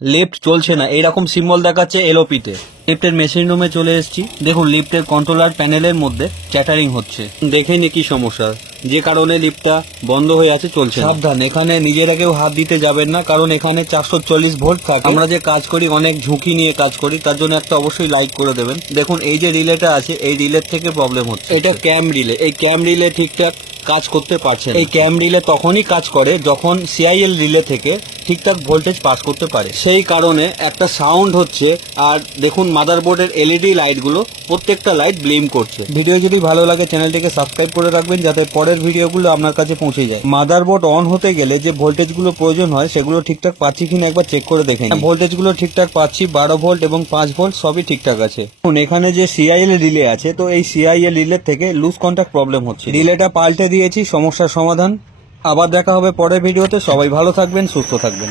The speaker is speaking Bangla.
লিফট চলছে না, এইরকম সিম্বল দেখাচ্ছে এলওপিতে। লিফটের মেশিন রুমে চলে এসেছি। দেখুন লিফটের কন্ট্রোলার প্যানেলের মধ্যে চ্যাটারিং হচ্ছে। দেখে নি কি সমস্যা, যে কারণে লিফটটা বন্ধ হয়ে আছে, চলছে। সাবধান, এখানে নিজেরা কেউ হাত দিতে যাবেন না, কারণ এখানে 440 ভোল্ট থাকে। আমরা যে কাজ করি অনেক ঝুঁকি নিয়ে কাজ করি, তার জন্য একটা অবশ্যই লাইক করে দেবেন। দেখুন এই যে রিলেটা আছে, এই রিলের থেকে প্রবলেম হচ্ছে। এটা ক্যাম রিলে, এই ক্যাম রিলে ঠিকঠাক কাজ করতে পারছে না। এই ক্যাম রিলে তখনই কাজ করে যখন সিআইএল রিলে থেকে ঠিকঠাক ভোল্টেজ পাস করতে পারে, সেই কারণে একটা সাউন্ড হচ্ছে। আর দেখুন মাদারবোর্ডের এলইডি লাইটগুলো প্রত্যেকটা লাইট ব্লিম করছে। ভিডিও যদি ভালো লাগে চ্যানেলটিকে সাবস্ক্রাইব করে রাখবেন, যাতে পরের ভিডিওগুলো আপনার কাছে পৌঁছে যায়। মাদারবোর্ড অন হতে গেলে যে ভোল্টেজগুলো প্রয়োজন হয় সেগুলো ঠিকঠাক পাচ্ছি কিনা একবার চেক করে দেখে নিন। ভোল্টেজগুলো ঠিকঠাক পাচ্ছি, 12 ভোল্ট এবং 5 ভোল্ট সবই ঠিকঠাক আছে। এখানে যে সিআইএল রিলে আছে, তো এই সিআইএল রিলে থেকে লুজ কন্টাক্ট প্রবলেম হচ্ছে। রিলেটা পাল্টে দিয়েছি, সমস্যার সমাধান। আবার দেখা হবে পরের ভিডিওতে। সবাই ভালো থাকবেন, সুস্থ থাকবেন।